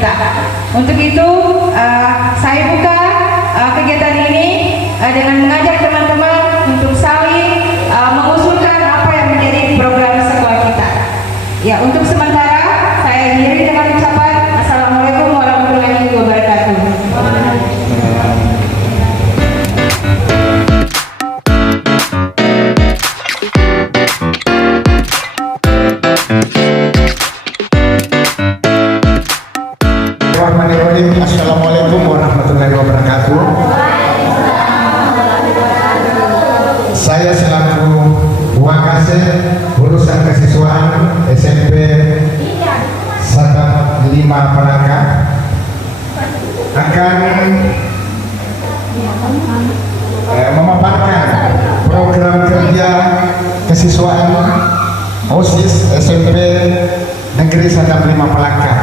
kita. Untuk itu saya buka kegiatan ini dengan mengajak teman-teman untuk saling mengusulkan apa yang menjadi program sekolah kita. Ya, untuk sementara saya akhiri dengan ucapan Assalamualaikum warahmatullahi wabarakatuh. Assalamualaikum warahmatullahi wabarakatuh. Saya selaku Wakase urusan kesiswaan SMP Satap 5 Palaka akan memaparkan program kerja kesiswaan OSIS SMP Negeri Satap 5 Palaka.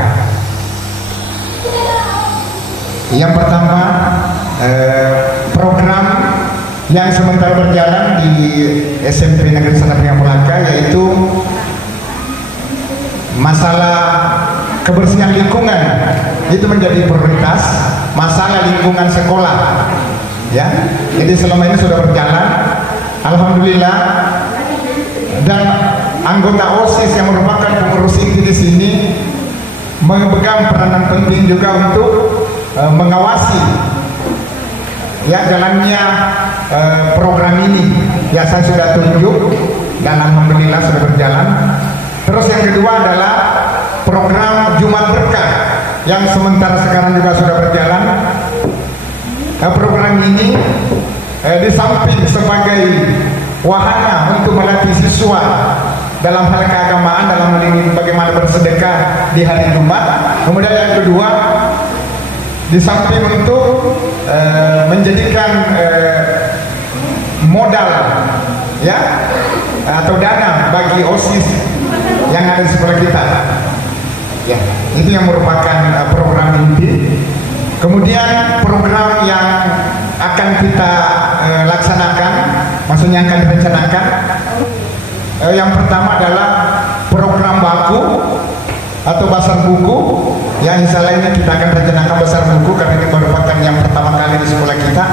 Yang pertama, program yang sementara berjalan di SMP Negeri Satap 5 Palaka yaitu masalah kebersihan lingkungan, itu menjadi prioritas. Masalah lingkungan sekolah, ya. Jadi selama ini sudah berjalan, alhamdulillah. Dan anggota OSIS yang merupakan pengurus inti di sini memegang peranan penting juga untuk mengawasi ya jalannya program ini. Ya, saya sudah tunjuk dan alhamdulillah sudah berjalan. Terus yang kedua adalah program Jumat Berkah yang sementara sekarang juga sudah berjalan. Program ini di samping sebagai wahana untuk melatih siswa dalam hal keagamaan, dalam hal ini bagaimana bersedekah di hari Jumat. Kemudian yang kedua, di samping untuk menjadikan modal ya atau dana bagi OSIS yang ada di sekolah kita. Ya, itu yang merupakan program inti. Kemudian program yang akan kita laksanakan, maksudnya akan direncanakan. Yang pertama adalah program baku atau basar buku. Ya, insya Allah ini kita akan rencanakan basar buku karena ini merupakan yang pertama kali di sekolah kita.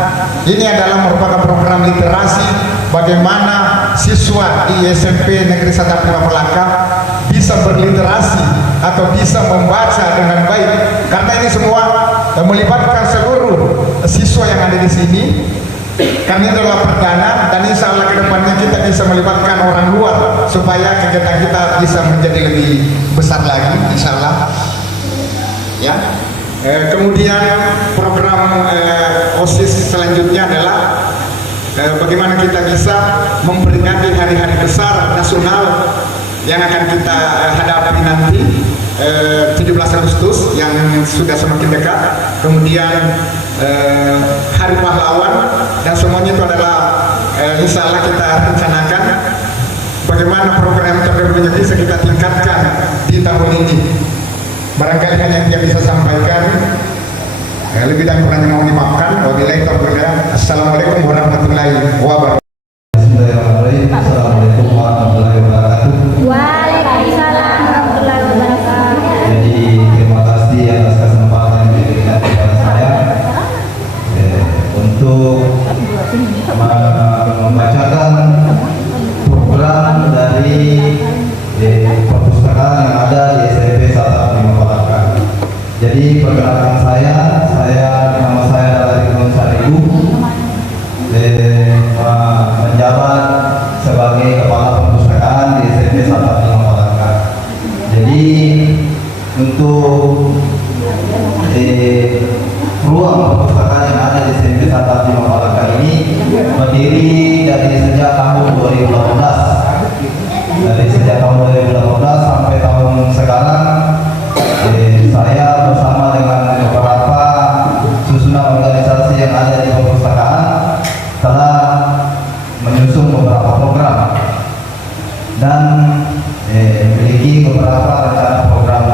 Ini adalah merupakan program literasi, bagaimana siswa di SMP Negeri Satap 5 Palaka bisa berliterasi atau bisa membaca dengan baik, karena ini semua melibatkan seluruh siswa yang ada di sini. Karena itu adalah perdana, dan insya Allah kedepannya kita bisa melibatkan orang luar supaya kegiatan kita bisa menjadi lebih besar lagi, insya Allah. Ya. Kemudian program OSIS selanjutnya adalah bagaimana kita bisa memperingati hari-hari besar nasional yang akan kita hadapi nanti 17 Agustus yang sudah semakin dekat. Kemudian Hari Pahlawan, dan semuanya itu adalah insya Allah kita rencanakan bagaimana program terbarunya bisa kita tingkatkan di tahun ini. Barangkali hanya yang bisa sampaikan, lebih dan kurangnya mohon dimaafkan. Wabillahi taufiq. Assalamualaikum warahmatullahi wabarakatuh. Assalamualaikum warahmatullahi wabarakatuh. Waalaikumsalam warahmatullahi wabarakatuh. Jadi terima kasih atas kesempatan yang diberikan kepada saya untuk membacakan program dari perpustakaan yang ada di SMP Satap 5 Palaka. Jadi perkenalkan saya nama saya adalah Ridwan Saribu, menjabat sebagai kepala perpustakaan di SMP Satap 5 Palaka. Jadi untuk ruang perpustakaan yang ada di SMP Satap 5 Palaka ini berdiri dari sejak tahun 2018. Dari sejak tahun 2018 sampai tahun sekarang, saya bersama dengan beberapa susunan organisasi yang ada di perpustakaan telah menyusun beberapa program dan memiliki beberapa rencana program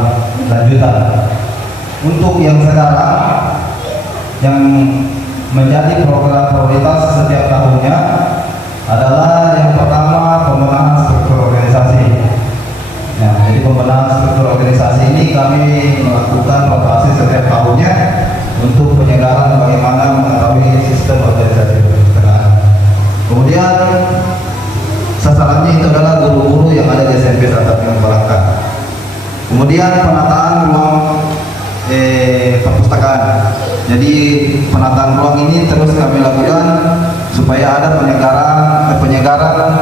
lanjutan. Untuk yang sekarang yang menjadi program prioritas setiap tahunnya adalah yang pertama pembenahan struktur organisasi. Nah, jadi pembenahan struktur organisasi ini kami melakukan rotasi Kemudian penataan ruang perpustakaan. Jadi penataan ruang ini terus kami lakukan supaya ada penyegaran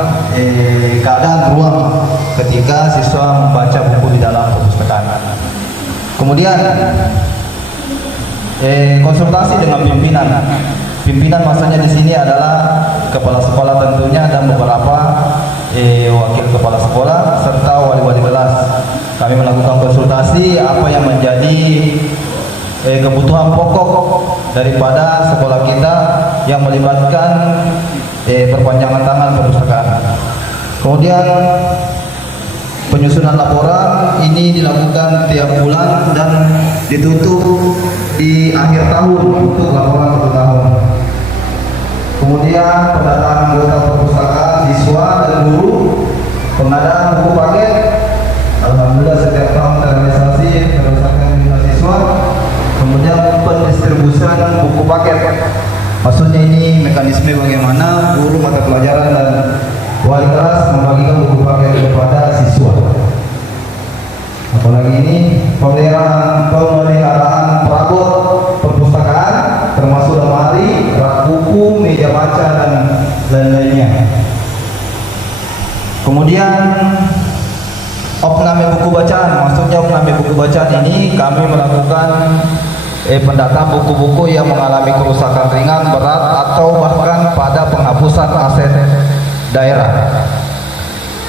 keadaan ruang ketika siswa membaca buku di dalam perpustakaan. Kemudian konsultasi dengan pimpinan. Pimpinan masanya di sini adalah kepala sekolah tentunya dan beberapa wakil kepala sekolah serta wali-wali kelas. Kami melakukan konsultasi apa yang menjadi kebutuhan pokok daripada sekolah kita yang melibatkan perpanjangan tangan perpustakaan. Kemudian penyusunan laporan ini dilakukan tiap bulan dan ditutup di akhir tahun untuk laporan 1 tahun. Kemudian pendataan anggota perpustakaan, siswa dan guru, pengadaan buku paket. Alhamdulillah setiap tahun terrealisasi berdasarkan jumlah siswa. Kemudian pendistribusian buku paket. Maksudnya ini mekanisme bagaimana guru mata pelajaran dan wali kelas membagikan buku paket kepada siswa. Apalagi ini pemeliharaan perabot perpustakaan termasuk lemari, rak buku, meja baca dan lain-lainnya. Kemudian opname buku bacaan, maksudnya opname buku bacaan ini kami melakukan pendataan buku-buku yang mengalami kerusakan ringan, berat atau bahkan pada penghapusan aset daerah.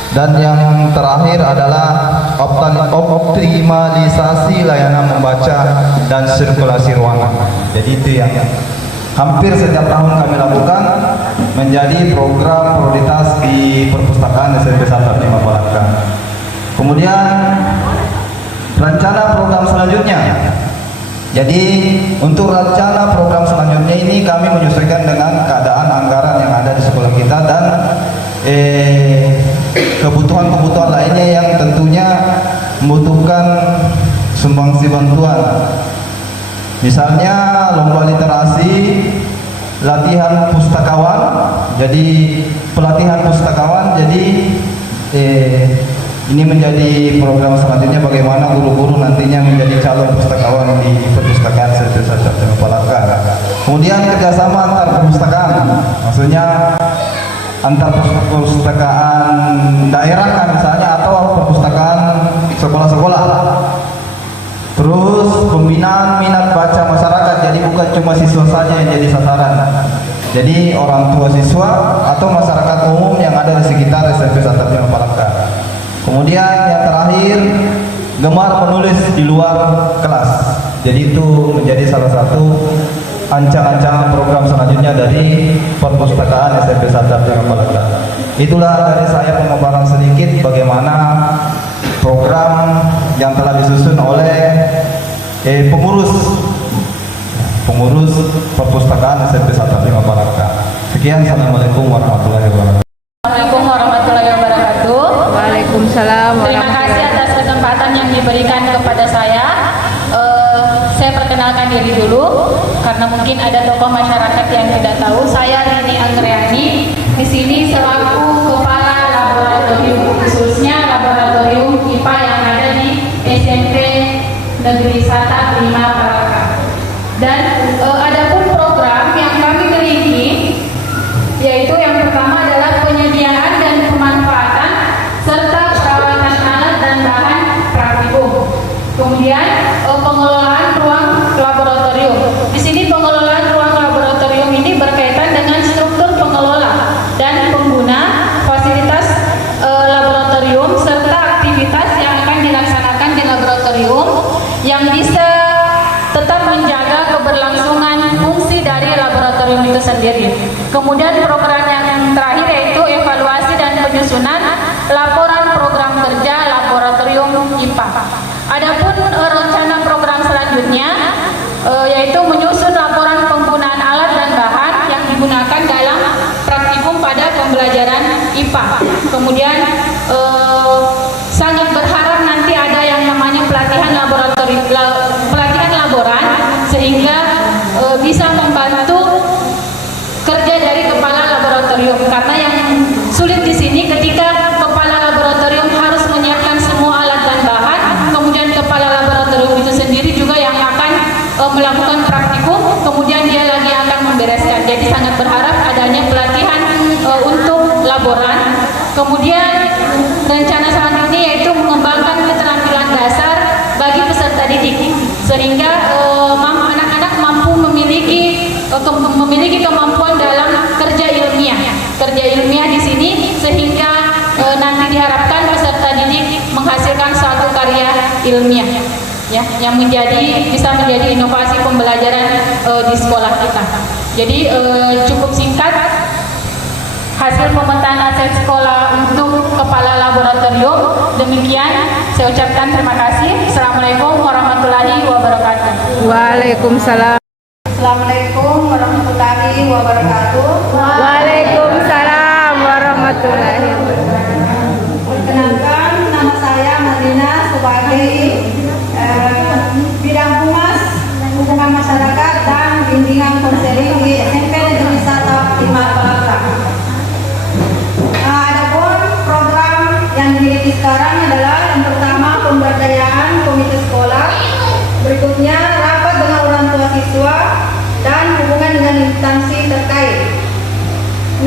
Dan yang terakhir adalah optimalisasi layanan membaca dan sirkulasi ruangan. Jadi itu yang hampir setiap tahun kami lakukan menjadi program prioritas di perpustakaan SMP 1 Palaka. Kemudian rencana program selanjutnya. Jadi untuk rencana program selanjutnya ini kami menyesuaikan dengan keadaan anggaran yang ada di sekolah kita dan kebutuhan-kebutuhan lainnya yang tentunya membutuhkan sumbangsi bantuan. Misalnya lomba literasi, latihan pustakawan. Jadi pelatihan pustakawan. Jadi ini menjadi program selanjutnya bagaimana guru-guru nantinya menjadi calon pustakawan di perpustakaan SMP 1 Palaka. Kemudian kerjasama antar perpustakaan, maksudnya antar perpustakaan daerah kan misalnya atau perpustakaan sekolah-sekolah. Terus pembinaan minat baca masyarakat, jadi bukan cuma siswa saja yang jadi sasaran. Jadi orang tua siswa atau masyarakat umum yang ada di sekitar SMP 1 Palaka. Kemudian yang terakhir, gemar menulis di luar kelas. Jadi itu menjadi salah satu ancang-ancang program selanjutnya dari perpustakaan SMP 1 Palaka. Itulah dari saya pemaparan sedikit bagaimana program yang telah disusun oleh pengurus perpustakaan SMP 1 Palaka. Sekian, assalamualaikum warahmatullahi wabarakatuh. Assalamualaikum warahmatullahi wabarakatuh. Waalaikumsalam. Terima kasih atas kesempatan yang diberikan kepada saya. Saya perkenalkan diri dulu karena mungkin ada tokoh masyarakat yang tidak tahu. Saya Rini Anggriani, di sini selaku kepala laboratorium, khususnya laboratorium IPA yang ada di SMP Negeri 1 Palaka. Dan adapun program yang kami miliki, yaitu yang pertama adalah penyediaan dan pemanfaatan serta perawatan alat dan bahan praktikum. Kemudian pengelolaan ruang laboratorium. Di sini pengelolaan ruang laboratorium ini berkaitan dengan struktur pengelola dan pengguna fasilitas laboratorium serta aktivitas yang akan dilaksanakan di laboratorium yang bisa tetap menjaga keberlangsungan fungsi dari laboratorium itu sendiri. Kemudian program yang terakhir yaitu evaluasi dan penyusunan laporan program kerja laboratorium IPA. Adapun rencana program selanjutnya yaitu menyusun laporan penggunaan alat dan bahan yang digunakan dalam praktikum pada pembelajaran IPA. Kemudian sangat berharap nanti ada yang namanya pelatihan laboran sehingga bisa membantu kerja dari kepala laboratorium, karena yang sulit di sini ketika kepala laboratorium harus menyiapkan semua alat dan bahan, kemudian sehingga anak-anak mampu memiliki kemampuan dalam kerja ilmiah di sini, sehingga nanti diharapkan peserta didik menghasilkan suatu karya ilmiah ya, yang bisa menjadi inovasi pembelajaran di sekolah kita. Jadi cukup singkat hasil pemetaan aset sekolah untuk kepala laboratorium. Demikian saya ucapkan terima kasih. Assalamualaikum warahmatullahi wabarakatuh. Waalaikumsalam. Assalamualaikum warahmatullahi wabarakatuh. Waalaikumsalam warahmatullahi wabarakatuh. Perkenalkan, nama saya Madina sebagai bidang humas hubungan masyarakat dan bimbingan konseling di SMP Negeri 1 5 Palaka. Adapun program yang dimiliki sekarang adalah yang pertama pemberdayaan komite sekolah, berikutnya rapat dengan orang tua siswa dan hubungan dengan instansi terkait.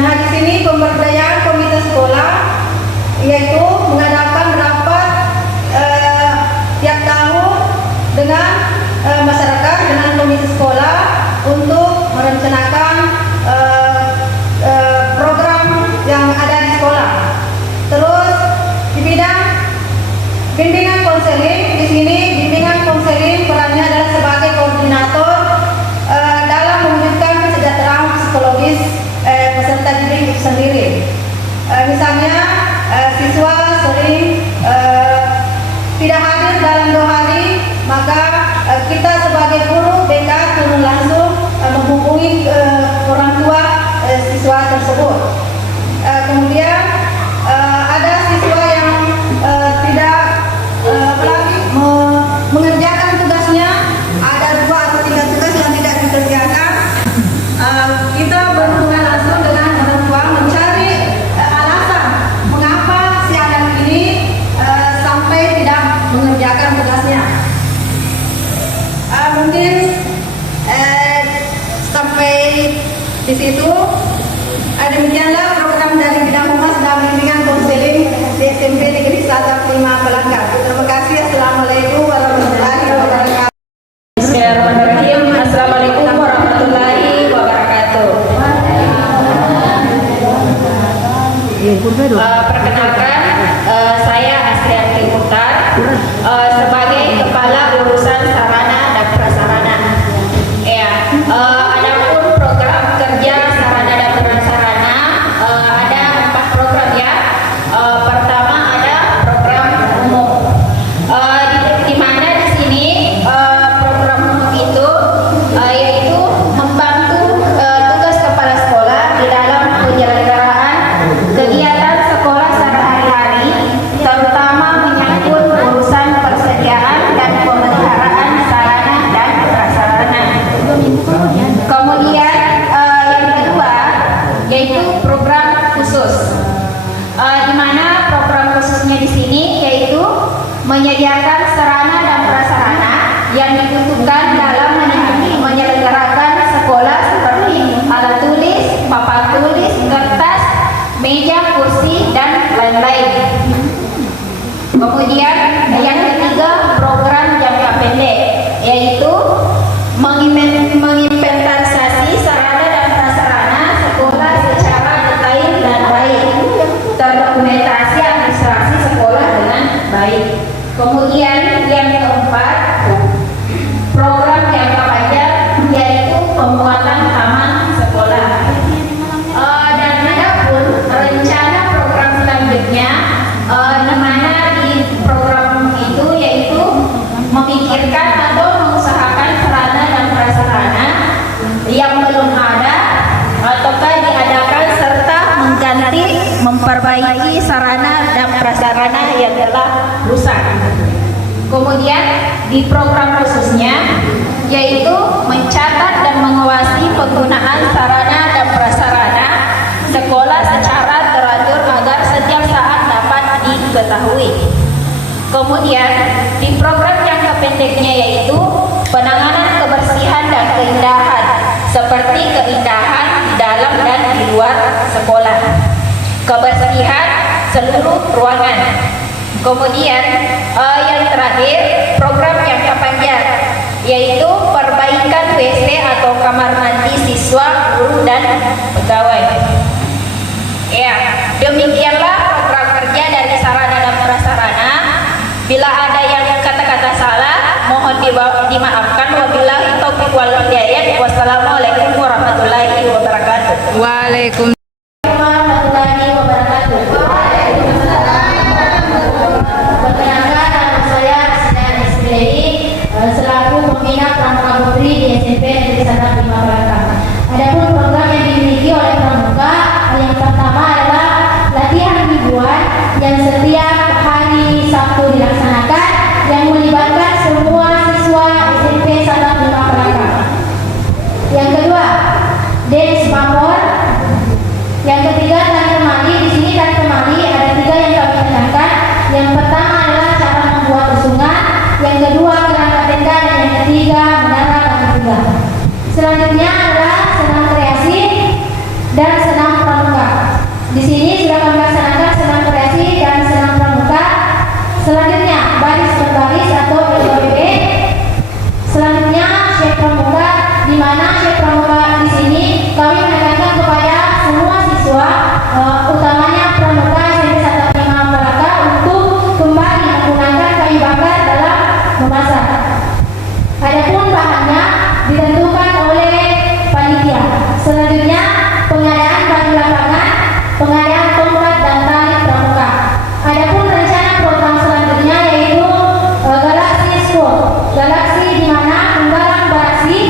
Nah, di sini pemberdayaan komite sekolah yaitu mengadakan rapat tiap tahun dengan masyarakat, dengan komite sekolah untuk merencanakan program yang ada di sekolah. Terus di bidang bimbingan konseling, di sini bimbingan konseling perannya adalah sebagai koordinator dalam mewujudkan kesejahteraan psikologis peserta didik itu sendiri. Misalnya siswa sering tidak hadir dalam 2 hari, maka kita sebagai guru BK turun langsung menghubungi orang tua siswa tersebut. Kemudian ada siswa yang tidak mengerjakan tugasnya, ada 2 atau 3 tugas yang tidak dikerjakan. Kita berhubungan langsung dengan orang tua mencari alasan mengapa si anak ini sampai tidak mengerjakan tugasnya. Mungkin sampai di situ. Demikianlah program dari bidang humas dan bimbingan konseling di SMP Negeri 1 5 Palaka. Terima kasih. Assalamualaikum warahmatullahi wabarakatuh. Bismillahirrahmanirrahim. Assalamualaikum warahmatullahi wabarakatuh. Perkenalkan, saya Astrianti Mukhtar sebagai Kepala Urusan Sarana dan Prasarana. Ya, adapun program kerja sarana dan prasarana ada 4 program ya. Pertama ada program umum. Di mana di sini program umum itu yaitu membantu tugas kepala sekolah di dalam penyelenggaraan kegiatan sekolah sehari-hari, terutama menyangkut urusan persediaan dan pemeliharaan sarana dan prasarana. Kemudian yang kedua yaitu program khusus, di mana program khususnya di sini yaitu menyediakan sarana dan prasarana yang dibutuhkan dalam menyelenggarakan sekolah seperti alat tulis, papan tulis, kertas, meja, kursi, dan lain-lain. Kemudian yang ketiga program jangka pendek yaitu menginventarisasi sarana dan prasarana sekolah secara detail dan baik, terdokumentasi administrasi sekolah dengan baik. Kemudian yang keempat program jangka panjang yaitu pembuatan taman sekolah. Dan adapun rencana program selanjutnya di mana di program itu yaitu memikirkan atau mengusahakan sarana dan prasarana yang belum ada ataukah diadakan serta mengganti memperbaiki sarana dan prasarana yang telah rusak. Kemudian di program khususnya yaitu mencatat dan mengawasi penggunaan sarana dan prasarana sekolah secara teratur agar setiap saat dapat diketahui. Kemudian di program jangka pendeknya yaitu penanganan kebersihan dan keindahan seperti keindahan di dalam dan di luar sekolah, kebersihan seluruh ruangan. Kemudian yang terakhir program jangka panjang yaitu perbaikan WC atau kamar mandi siswa, guru, dan pegawai. Ya, demikianlah program kerja dari sarana dan prasarana. Bila ada yang kata-kata salah, mohon dimaafkan. Wabillahi taufiq wal hidayah. Wassalamualaikum warahmatullahi wabarakatuh. Waalaikumsalam. Warahmatullahi wabarakatuh. Perkenalkan, nama saya Sinan Ismaili, selaku pembina Pramuka Putri di SMP Negeri 1 5 Balaka. Adapun program yang dimiliki oleh Pramuka yang pertama adalah latihan mingguan yang setiap hari Sabtu dilaksanakan, yang melibatkan semua siswa SMP 1 5 Balaka. Yang kedua, dance pamor. Yang ketiga, tari temali. Di sini tari temali ada 3 yang kami kenalkan. Yang pertama adalah cara membuat usungan, yang kedua kerangka tenda, dan yang ketiga menara dan ketiga. Selanjutnya adalah senam kreasi dan senam pramuka. Di sini sudah kami laksanakan senam kreasi dan senam pramuka. Selanjutnya baris berbaris atau LBB. Selanjutnya chef pramuka, di mana chef pramuka di sini kami menekankan kepada semua siswa, utamanya pramuka SMP 1 5 Balaka, untuk kembali menggunakan kayu bakar dalam memasak. Adapun bahannya ditentukan oleh panitia. Selanjutnya pengadaan baju lapangan, pengadaan tongkat dan tali pramuka. Adapun rencana program selanjutnya yaitu Galaxy School. Galaxy di mana penggalang baraksi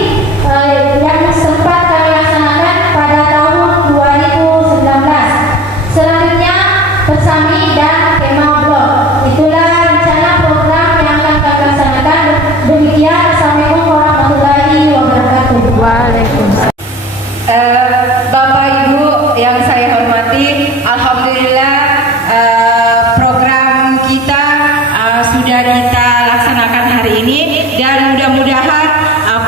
yang sempat kami laksanakan pada tahun 2019. Selanjutnya Persami dan Kemah Blok. Itulah rencana program yang akan kami laksanakan. Demikian, Assalamualaikum warahmatullahi wabarakatuh. Waalaikumsalam. Bapak Ibu yang saya hormati, alhamdulillah program kita sudah kita laksanakan hari ini, dan mudah-mudahan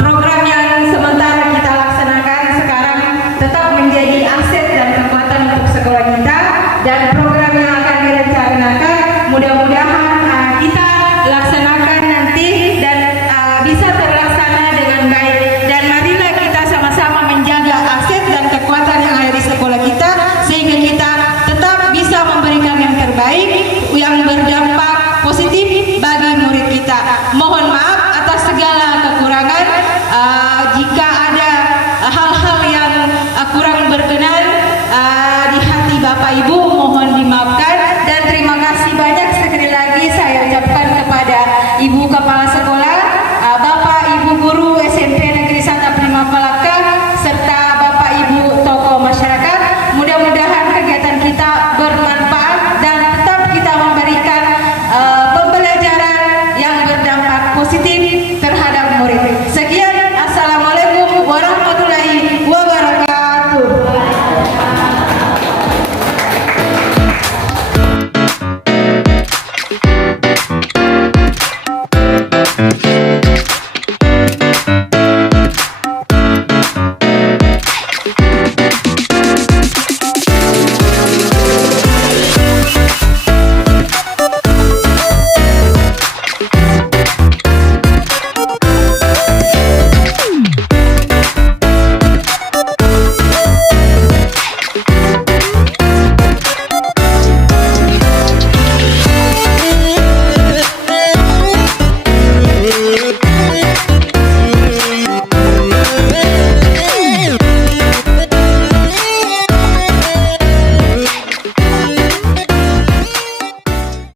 program yang sementara kita laksanakan sekarang tetap menjadi aset dan kekuatan untuk sekolah kita, dan program yang akan direncanakan mudah-mudahan kita laksanakan nanti dan bisa terlaksana dengan baik. Dan marilah kita sama-sama menjaga aset dan kekuatan yang ada di sekolah kita, sehingga kita tetap bisa memberikan yang terbaik yang berdampak positif bagi murid kita. Mohon maaf atas segala kekurangan jika